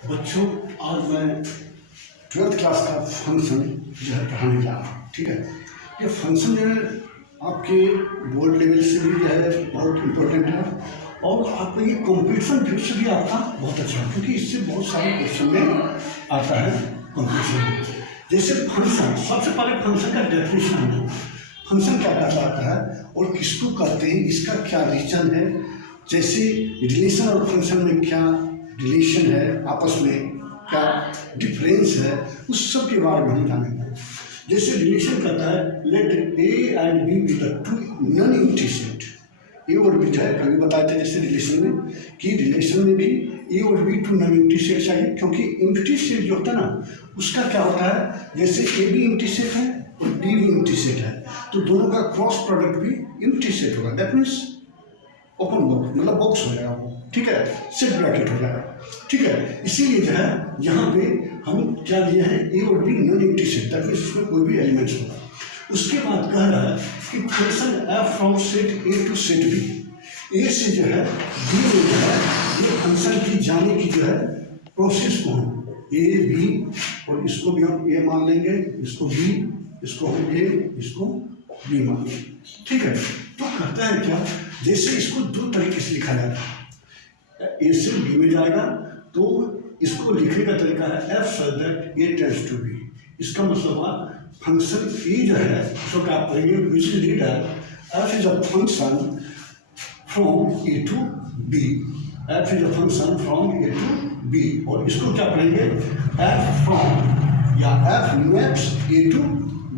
बच्चों, आज मैं 12th क्लास का फंक्शन जो है पढ़ाने जा रहा हूँ। ठीक है, ये फंक्शन जो है आपके बोर्ड लेवल से भी जो है बहुत इम्पोर्टेंट है और आपका ये कॉम्पिटिशन फिर से भी आपका बहुत अच्छा है, क्योंकि इससे बहुत सारे क्वेश्चन में आता है कॉम्पिटिशन। जैसे फंक्शन, सबसे पहले फंक्शन का डेफिनेशन है। फंक्शन क्या कहलाता है और किसको कहते हैं, इसका क्या रीजन है, जैसे रिलेशन और फंक्शन में क्या रिलेशन है, आपस में क्या डिफरेंस है, उस सब के बारे में हम जानेंगे। जैसे रिलेशन कहता है let A and B be the two non empty set. A और बी जो है कभी बताए थे जैसे रिलेशन में कि रिलेशन में भी ए और B two non empty set चाहिए, क्योंकि एम्प्टी सेट जो होता है ना उसका क्या होता है, जैसे ए भी एम्प्टी सेट है और बी भी एम्प्टी सेट है, तो दोनों का क्रॉस प्रोडक्ट भी एम्प्टी सेट होगा। दैट मीन्स ओपन बॉक्स, मतलब बॉक्स हो जाएगा वो। ठीक है, सेट ब्रैकेट हो जाएगा। ठीक है, इसीलिए जो है यहाँ पे हम क्या लिए हैं, ए और B non empty set, that means उसमें कोई भी एलिमेंट्स होगा। उसके बाद कह रहा है कि function f from set A to set B. A से जो है बी में जो है ये फंक्शन की जाने की जो है प्रोसेस को हम ए बी, और इसको भी हम ए मान लेंगे, इसको बी, इसको हम ए, इसको बी मान लेंगे। ठीक है, तो कहता है क्या, जैसे इसको दो तरीके से लिखा जाता है, ए से बी में जाएगा तो इसको लिखने का तरीका है f such that A tends to B. इसका मतलब हुआ फंक्शन ए जो है, तो क्या पढ़ेंगे, which is read f is a function from A to B. F is a function from A to B, और इसको क्या पढ़ेंगे, एफ फ्रॉम या f maps A to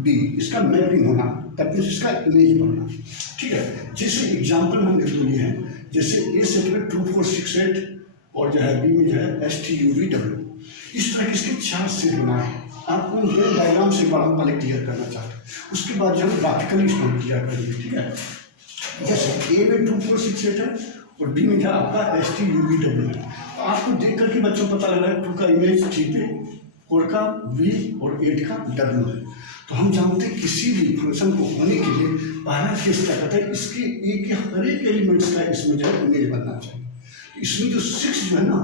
B, इसका मैपिंग होना, दैट मीन्स इसका इमेज बनना। ठीक है, जैसे एग्जाम्पल हम एक दो लिए हैं, जैसे ए सेट में 2 4 6 8 और जो है बी में जो है STUVW, इस तरह के इसके 4 सेट बनाए हैं। आपको वेन डायग्राम से पहले क्लियर करना चाहते हैं, उसके बाद जो है ग्राफिकली इसको क्लियर करेंगे। ठीक है, जैसे ए में 2 4 6 8 है और बी में क्या आपका STUVW है, तो आपको देख करके बच्चों को पता लग रहा है 2 का इमेज 3 पे, 4 का V और 8 का W है। तो हम जानते हैं किसी भी फंक्शन को होने के लिए पहला केस क्या कहता है, इसके ए के हर एक एलिमेंट्स का इसमें जो है इमेज बनना चाहिए। इसमें जो 6 जो है ना,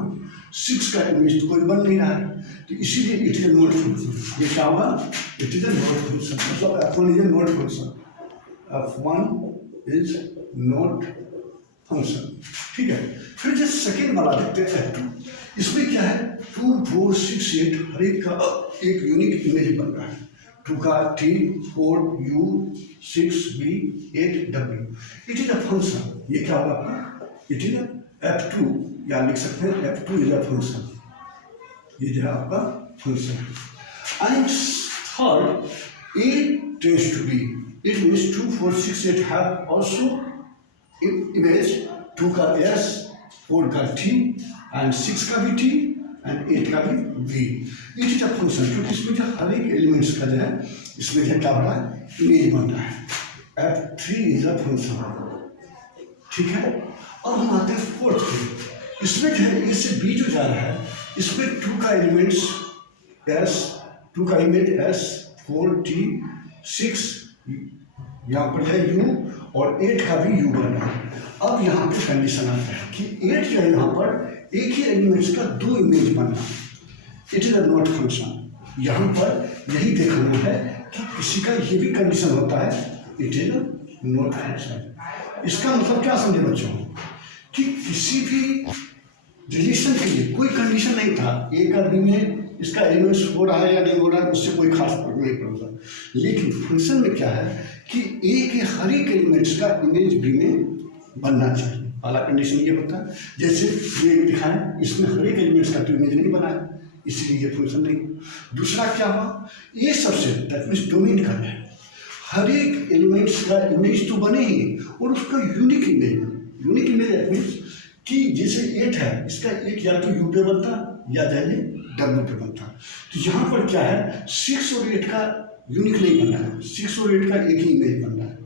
6 का इमेज तो कोई बन नहीं रहा है, तो इसीलिए it is a note function. ये क्या होगा, it is a note function, मतलब F1 is a note function, F1 is note function. ठीक है, फिर जो सेकेंड वाला देखते हैं F2, इसमें क्या है 2 4 6 8 हर एक का एक यूनिक इमेज बन रहा है। 2 का T 4 U 6 V 8 W, it is a function. ये क्या होगा आपका, इट इज F2, या लिख सकते हैं F2 इज अ फंक्शन, ये जो है आपका फंक्शन है। And third A tends to B, it means 2 4 6 8 have also image 2 का S, 4 का T एंड 6 का भी T एंड 8 का भी V। It is a function, क्योंकि इसमें जो हर एक एलिमेंट्स का जो है इसमें जो क्या हो रहा है, इमेज बन रहा है। F3 is a function. ठीक है, अब हम आते हैं फोर्थ पे। इसमें जो है ए से बी जो जा रहा है, इसमें 2 का एलिमेंट्स S, 2 का इमेज S, 4 T 6 यहाँ पर है U और 8 का भी U बन रहा है। अब यहाँ पे कंडीशन आता है कि 8 जो है यहाँ पर एक ही एलिमेंट्स का 2 इमेज बनना, it is a note function. यहाँ पर यही देखना है कि किसी का ये भी कंडीशन होता है, it is a note function. इसका मतलब क्या समझे बच्चों, कि किसी भी रिलेशन के लिए कोई कंडीशन नहीं था, ए का बी में इसका एलिमेंट्स हो रहा है या नहीं हो रहा है, उससे कोई खास फर्क नहीं पड़ता। लेकिन फंक्शन में क्या है कि ए के हर एक एलिमेंट्स का इमेज बी में बनना चाहिए। पहला कंडीशन ये होता है, जैसे ये लिखा है इसमें हर एक एलिमेंट्स का तो इमेज नहीं बना है, इसलिए ये फंक्शन नहीं। दूसरा क्या हुआ, ये सबसे दैट मीन्स डोमेन का है, हर एक एलिमेंट्स का इमेज तो बने ही और उसका unique image. Unique image that means कि जैसे 8 है, इसका एक या तो U पे बनता या जाइए W पे बनता। तो यहाँ पर क्या है, 6 और 8 का यूनिक नहीं बन रहा है, 6 और 8 का एक ही इमेज बन रहा है,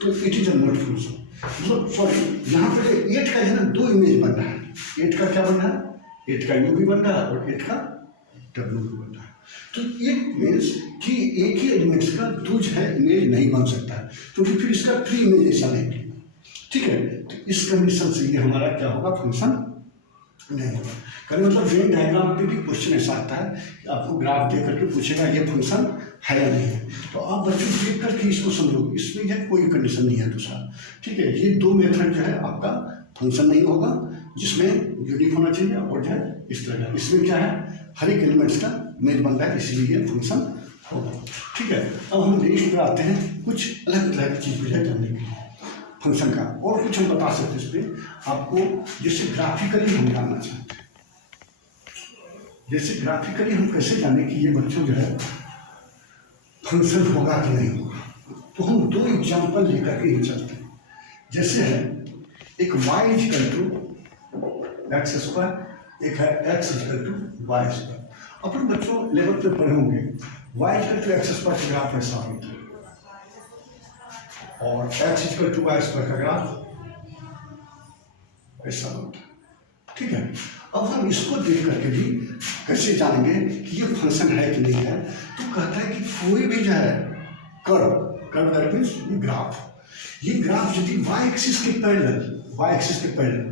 तो it is a note function. मतलब सॉरी, यहाँ पर 8 का जो है ना 2 इमेज बन रहा है। 8 का क्या बन रहा है, 8 का U भी बन रहा है और 8 का W भी बन रहा है। तो इट मीन्स कि एक ही एलिमेंट्स का 2 जो है इमेज नहीं बन सकता है, क्योंकि फिर इसका 3 इमेज ऐसा नहीं। ठीक है, तो इस कंडीशन से ये हमारा क्या होगा, फंक्शन नहीं होगा। कभी मतलब वेन डायग्राम पे भी क्वेश्चन ऐसा आता है कि आपको ग्राफ दे करके पूछेगा ये फंक्शन है या नहीं है, तो आप बच्चों देख करके इसको समझो, इसमें जो कोई कंडीशन नहीं है दूसरा। ठीक है, ये दो मेथड जो है आपका फंक्शन नहीं होगा, जिसमें यूनिक होना चाहिए और जो है इस तरह का, इसमें क्या है हर एक एलिमेंट्स का इमेज बन रहा है, इसलिए ये फंक्शन होगा। ठीक है, अब हम नेक्स्ट पर आते हैं कुछ अलग तरह की चीज़ है जानने के लिए फंक्शन का, और कुछ हम बता सकते हैं इस पर आपको, जैसे ग्राफिकली हम जानना चाहते हैं, जैसे ग्राफिकली हम कैसे जाने कि ये बच्चों जो है फंक्शन होगा कि नहीं होगा, तो हम दो एग्जाम्पल लेकर के ही चलते हैं। जैसे है एक y equal to x square, एक है x equal to y square. अपन बच्चों लेवल पे पढ़े होंगे y equal to x square का ग्राफ ऐसा होता है और x equal to y square का ग्राफ ऐसा होता है। ठीक है, अब हम इसको देख करके भी कैसे जानेंगे कि ये फंक्शन है कि नहीं है, तो कहता है कि कोई भी जो है कर्व दैट मींस ये ग्राफ यदि y एक्सिस के पैरेलल,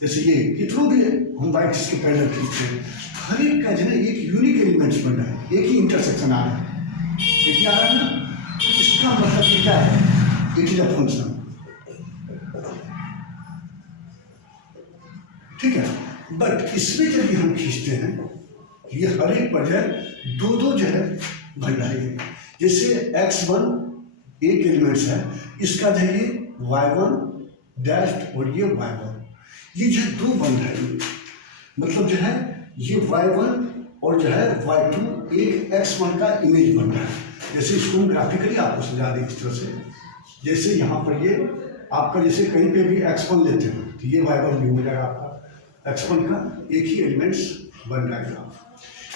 जैसे ये थ्रू भी हम y एक्सिस के पैरेलल खींचते हैं, हर एक का जो है एक यूनिक एलिमेंट्स बन रहा है, एक ही इंटरसेक्शन आ रहा है, देखिए आ रहा है ना, तो इसका मतलब क्या है, इट इज अ फंक्शन। ठीक है, बट इसमें जब हम खींचते हैं ये हर एक पर जो है दो जो है बन रही है, जैसे x1 एक एलिमेंट्स है, इसका जो है ये y1 डैश और ये y1, ये जो दो बन रहे हैं, मतलब जो है ये y1 और जो है y2 एक x1 का इमेज बन रहा है। जैसे इसको हम ग्राफिकली आपको समझा दें इस तरह से, जैसे यहाँ पर ये आपका जैसे कहीं पे भी x1 लेते हैं तो ये y1 भी हो जाएगा, आपका x1 का एक ही एलिमेंट्स बन जाएगा।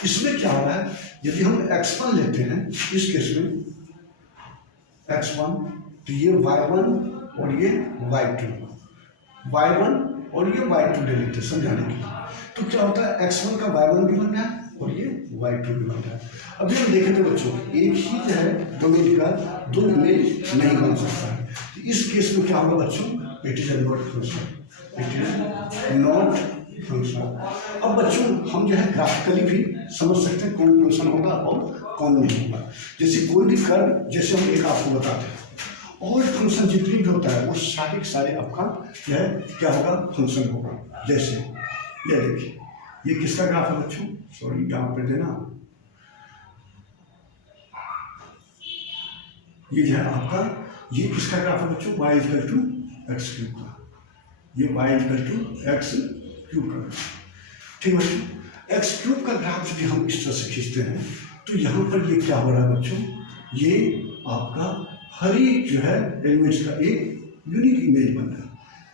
इसमें क्या हो रहा है, यदि हम x1 लेते हैं इस केस में x1, तो ये y1 और ये y2 और ये y2 ले लेते हैं समझाने के लिए, तो क्या होता है x1 का y1 भी बन रहा है और ये y2 भी बन रहा है। अभी हम देखें तो बच्चों एक ही जो है डोमेन का दो इमेज नहीं बन सकता है, तो इस केस में क्या होगा बच्चों, it is not function, it is not function. अब बच्चों हम जो है ग्राफिकली भी समझ सकते हैं कौन फंक्शन होगा और कौन नहीं होगा। जैसे कोई भी कर्व, जैसे हम एक आपको बताते हैं, और फंक्शन जितनी भी होता है वो सारे के सारे आपका जो है क्या होगा, फंक्शन होगा। जैसे ये देखिए ये किसका ग्राफ है बच्चों, सॉरी ग्राफ पे देना, ये जो है आपका ये किसका ग्राफ है बच्चों, y equal to x cube का, ये y equal to x cube का। ठीक है बच्चों, एक्स क्यूब का ग्राफ यदि हम इस तरह से खींचते हैं तो यहाँ पर ये क्या हो रहा है बच्चों, ये आपका हर एक जो है एलिमेंट्स का एक यूनिक इमेज बन रहा है,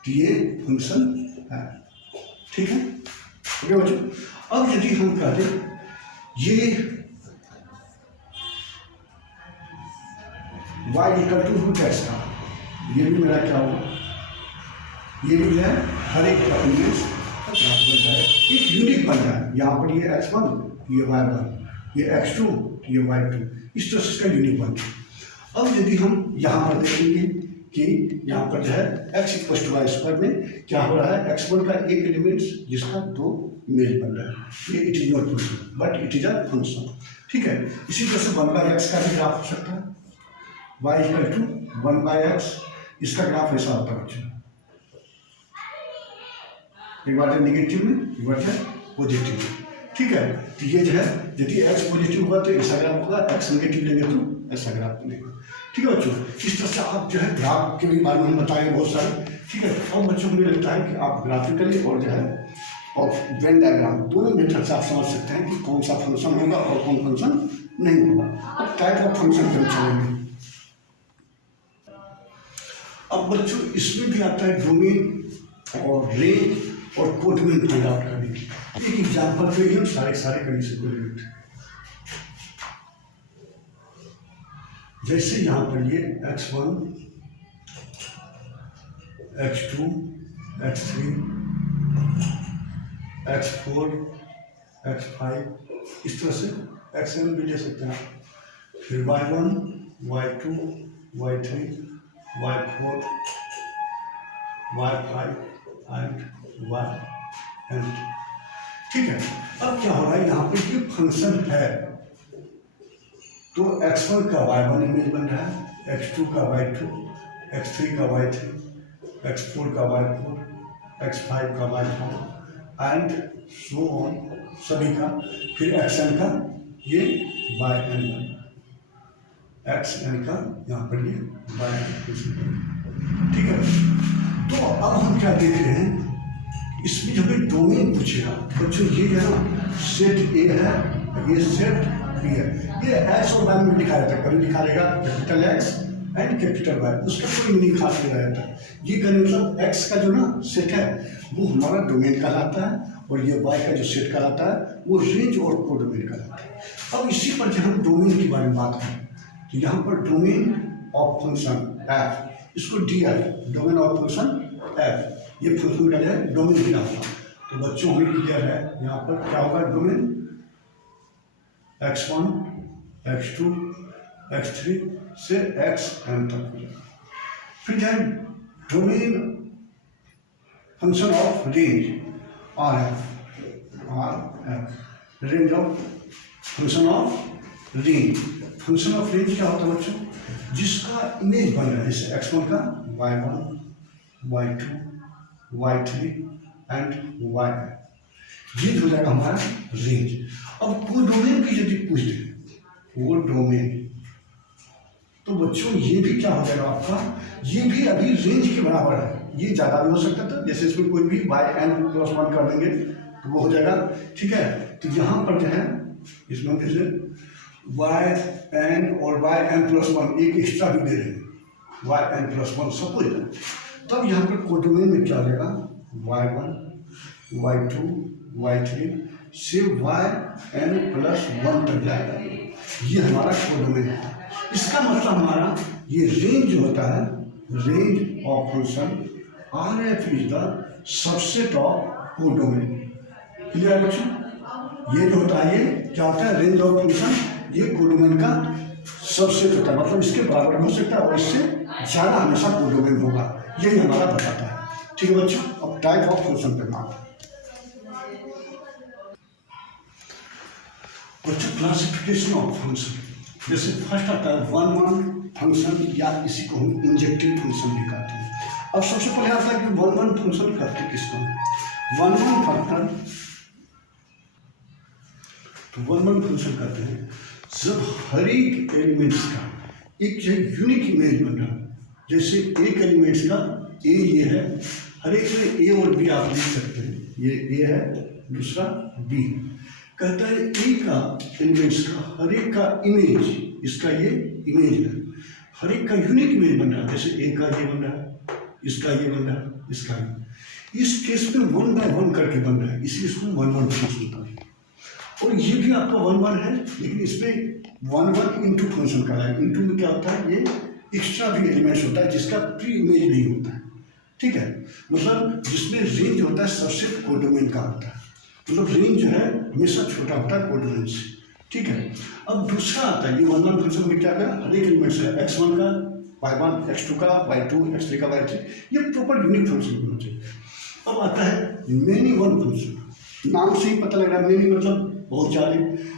तो ये फंक्शन है। ठीक है ओके बच्चों, अब यदि हम कहते ये y equal to root x का, ये भी मेरा क्या होगा, ये भी है हर एक का इमेज बन रहा है, एक यूनिक बन रहा है। यहाँ पर ये x1, ये y1, ये x2, ये y2, इस तरह से इसका यूनिक बन रहा है। अब यदि हम यहाँ पर देखेंगे कि यहाँ पर जो है x equal to y square में क्या हो रहा है, x1 का एक एलिमेंट्स जिसका दो इमेज बन रहा है, ये it is not function but it is a function. ठीक है, इसी तरह से 1/x का भी ग्राफ हो सकता है, y इक्वल टू 1/x, इसका ग्राफ ऐसा होता है बच्चों, एक बार है निगेटिव में, एक बार है पॉजिटिव में। ठीक है, तो ये जो है यदि x पॉजिटिव हुआ तो ऐसा ग्राफ होगा, x नेगेटिव लेंगे तो ऐसा ग्राफ बनेगा। ठीक है बच्चों, इस तरह से आप जो है ग्राफ के बारे में हम बताएंगे बहुत सारे। ठीक है, और बच्चों को मुझे लगता है कि आप ग्राफिकली और जो है और वेन डायग्राम दोनों मेथड से आप समझ सकते हैं कि कौन सा फंक्शन होगा और कौन फंक्शन नहीं होगा। अब टाइप ऑफ फंक्शन पर चलेंगे। अब बच्चों इसमें भी आता है डोमेन और रेंज और कोडमेन फाइंड आउट करने की। एक एग्जाम्पल पे ही हम सारे कंडीशन को लिखते हैं। जैसे यहाँ पर ये x1, x2, x3, x4, x5, इस तरह से xn भी ले सकते हैं, फिर y1, y2, y3, y4, y5 and y and ठीक है। अब क्या हो रहा है, यहाँ पे ये फंक्शन है तो x1 का y1 इमेज बन रहा है, x2 का y2, x3 का y3, x4 का y4, x5 का y5 एंड सो ऑन, सभी का, फिर xn का ये yn बन, xn का यहाँ पर ये yn, ठीक है। तो अब हम क्या देख रहे हैं, इसमें जब एक डोमेन पूछेगा बच्चों, ये जो है ना सेट ए है, ये सेट बी है, ये एक्स और वाई में लिखा रहता है, कभी लिखा रहेगा capital X and capital Y, उसका कोई मीनिंग खास नहीं रहता है। ये कहने मतलब एक्स का जो ना सेट है वो हमारा डोमेन कहलाता है, और ये वाई का जो सेट कहलाता है वो रेंज और कोडोमेन कहलाता है। अब इसी पर जब हम डोमेन के बारे में बात करें तो यहाँ पर डोमेन ऑफ फंक्शन एफ, इसको D F, domain of function F, ये फंक्शन का जो है डोमेन दिया होगा। तो बच्चों हमें क्लियर है यहाँ पर क्या होगा, डोमेन x1, x2, x3 से xn तक हो जाएगा। फिर जो है domain function of range R F, range of function of range, function of range क्या होता है बच्चों, जिसका इमेज बन रहा है, जैसे x1 का y1, y2, y3 and yn, ये हो जाएगा हमारा रेंज। अब कोडोमेन की यदि पूछ दे, कोडोमेन, तो बच्चों ये भी क्या हो जाएगा आपका, ये भी अभी रेंज के बराबर है, ये ज़्यादा भी हो सकता था, जैसे इसमें कोई भी yn+1 कर देंगे तो वो हो जाएगा, ठीक है। तो यहाँ पर जो है इसमें जैसे yn और yn+1 एक एक्स्ट्रा भी दे रहे हैं, yn+1 सपोज है, तब यहाँ पर कोडोमेन में क्या हो जाएगा, y1, y2, y3 से yn+1 तक जाएगा, ये हमारा कोडोमेन है। इसका मतलब हमारा ये रेंज जो होता है, range of function R F is the subset of codomain. Clear बच्चों, ये जो होता है ये क्या होता है, रेंज ऑफ फंक्शन, ये कोडोमेन का सबसेट होता है, मतलब इसके बराबर हो सकता है और इससे ज़्यादा हमेशा कोडोमेन होगा, यही हमारा बताता है। ठीक है बच्चों, अब टाइप ऑफ फंक्शन पे बात, बच्चों क्लासिफिकेशन ऑफ फंक्शन, जैसे फर्स्ट आता है वन फंक्शन, या इसी को हम इंजेक्टिव फंक्शन भी कहते हैं। अब सबसे पहले आता है कि वन फंक्शन कहते किसको, वन फंक्शन, तो वन फंक्शन कहते हैं जब हर एक एलिमेंट्स का एक जो यूनिक इमेज बन रहा है, जैसे एक एलिमेंट्स का ए ये है, हर एक में ए और बी आप लिख सकते हैं, ये ए है दूसरा बी, कहता है ए का एलिमेंट्स का हर एक का इमेज, इसका ये इमेज है, हर एक का यूनिक इमेज बन रहा है, जैसे ए का ये बन रहा है, इसका ये बन रहा है, इसका ये, इस केस में 1 बाय 1 करके बन रहा है, इसलिए इसको 1 फंक्शन होता है। और ये भी आपका 1 है, लेकिन इसमें 1 इंटू फंक्शन का है, इंटू में क्या होता है, ये एक्स्ट्रा भी एलिमेंट्स होता है जिसका प्री इमेज नहीं होता है, ठीक है, मतलब जिसमें रेंज होता है सबसेट कोडोमेन का होता है, मतलब रेंज जो है हमेशा छोटा होता है कोडोमेन से, ठीक है। अब दूसरा आता है ये 1 फंक्शन में क्या है, हर एक एलिमेंट्स है, x1 का y1, x2 का y2, x3 का y3, ये प्रॉपर यूनिक फंक्शन होना चाहिए। अब आता है मेनी वन फंक्शन, नाम से ही पता लग रहा है, मेनी मतलब बहुत ज़्यादा,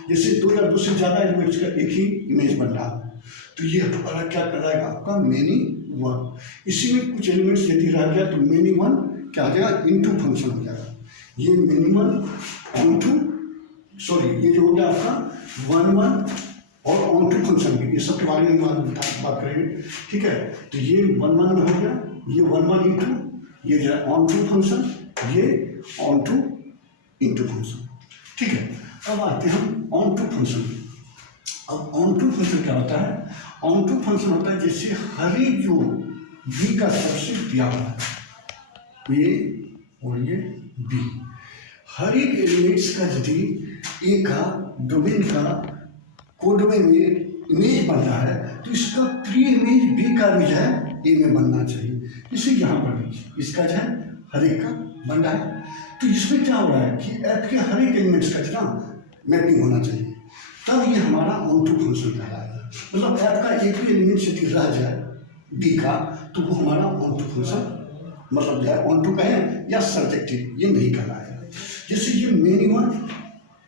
जैसे 2 या 2 से ज़्यादा एलिमेंट्स का एक ही इमेज बन रहा है, तो ये हमारा क्या कराएगा आपका मेनी वन। इसी में कुछ एलिमेंट्स यदि रह गया तो मेनी वन क्या हो जाएगा, इनटू फंक्शन हो जाएगा, ये मिनिमम ऑनटू, सॉरी ये जो हो गया आपका 1 और ऑनटू फंक्शन भी, ये सब के बारे में बात करेंगे, ठीक है। तो ये 1 में हो गया, ये 1 इंटू, ये जो है ऑनटू फंक्शन, ये ऑनटू इंटू फंक्शन, ठीक है। अब आते हैं हम ऑनटू फंक्शन। अब ऑनटू फंक्शन क्या होता है, ऑनटू फंक्शन होता है जैसे हर एक जो बी का सबसेट दिया हुआ है, ए और ये बी, हर एक एलिमेंट्स का यदि ए का डोमेन का कोडोमेन में इमेज बन रहा है तो इसका प्री इमेज बी का भी जो है ए में बनना चाहिए, इसे यहाँ पर भी इसका जो है हर एक का बन रहा है। तो इसमें क्या हो रहा है कि एफ के हर एक एलिमेंट्स का जो ना मैपिंग होना चाहिए, तब ये हमारा ऑनटू फंक्शन कहलाएगा। मतलब एफ का एक भी एलिमेंट यदि रह जाए बी का तो वो हमारा ऑनटू फंक्शन, मतलब जो है ऑनटू कहें या सब्जेक्टिव, ये नहीं कहलाएगा। जैसे ये many one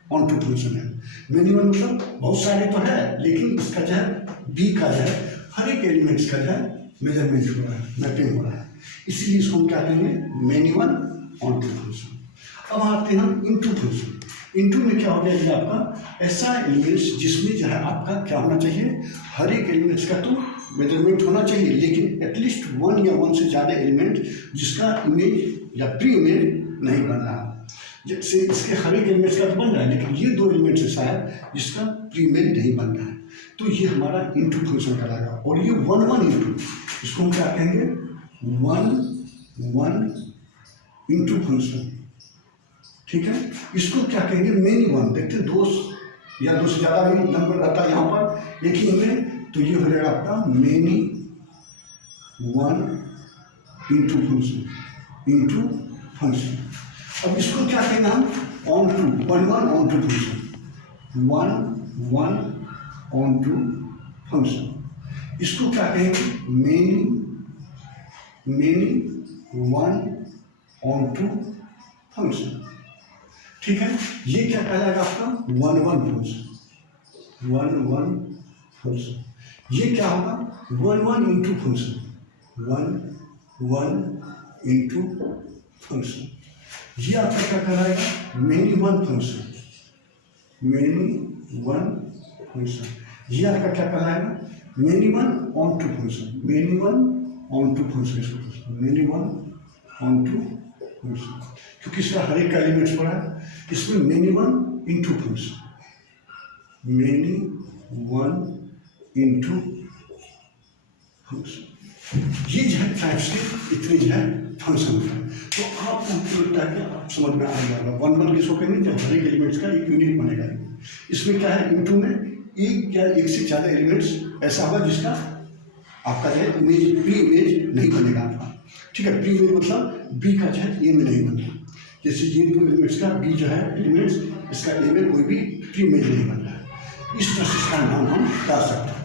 onto function है। मेनी वन मतलब बहुत सारे तो है, लेकिन इसका जो है बी का जो है हर एक एलिमेंट्स का जो है मेजरमेंट हो रहा है, मैपिंग हो रहा है, इसीलिए इसको हम क्या कहेंगे, many one onto function. अब आते हैं हम इनटू फंक्शन। इनटू में क्या हो गया, ये आपका ऐसा एलिमेंट्स जिसमें जो है आपका क्या होना चाहिए, हर एक एलिमेंट्स का तो मेजरमेंट होना चाहिए, लेकिन एटलीस्ट वन या वन से ज़्यादा एलिमेंट जिसका इमेज या प्री इमेज नहीं बन रहा। जैसे इसके हर एक एलिमेंट्स का तो बन रहा है, लेकिन ये दो एलिमेंट्स ऐसा है जिसका प्री इमेज नहीं बन रहा है, तो ये हमारा इनटू फंक्शन कहलाएगा। और ये वन वन इनटू, इसको हम क्या कहेंगे, वन वन इनटू फंक्शन, ठीक है। इसको क्या कहेंगे, मेनी वन। देखते हैं दो या दो से ज़्यादा भी नंबर रहता है यहाँ पर एक ही में, तो ये हो जाएगा आपका many one into function, into function. अब इसको क्या कहेंगे हम, onto, one one onto function, one one onto function. इसको क्या कहेंगे, many one onto function, ठीक है। ये क्या कहलाएगा आपका, one one function, one one function. ये क्या होगा, one one into function, one one into function. ये आपका क्या कहलाएगा, many one function, many one function. ये आपका क्या कहलाएगा, many one onto function, many one onto function, इसको many one onto function, क्योंकि इसका हर एक का एलिमेंट्स पड़ा है। इसमें many one into function, many one into function. ये जो है टाइप्स के इतने जो है फंक्शन है। तो आपको लगता है कि आप समझ में आ जाएगा। वन वन किसको कहेंगे, जब हर एक एलिमेंट्स का एक यूनिट बनेगा। इसमें क्या है, इंटू में एक या एक से ज़्यादा एलिमेंट्स ऐसा होगा जिसका आपका जो है इमेज, प्री इमेज नहीं बनेगा आपका, ठीक है। प्री इमेज मतलब बी का जो है ए में नहीं बनता। जैसे ये दो एलिमेंट्स का बी जो है एलिमेंट्स, इसका ए में कोई भी प्री इमेज नहीं बन रहा है। इस तरह से इसका नाम हम डाल सकते हैं।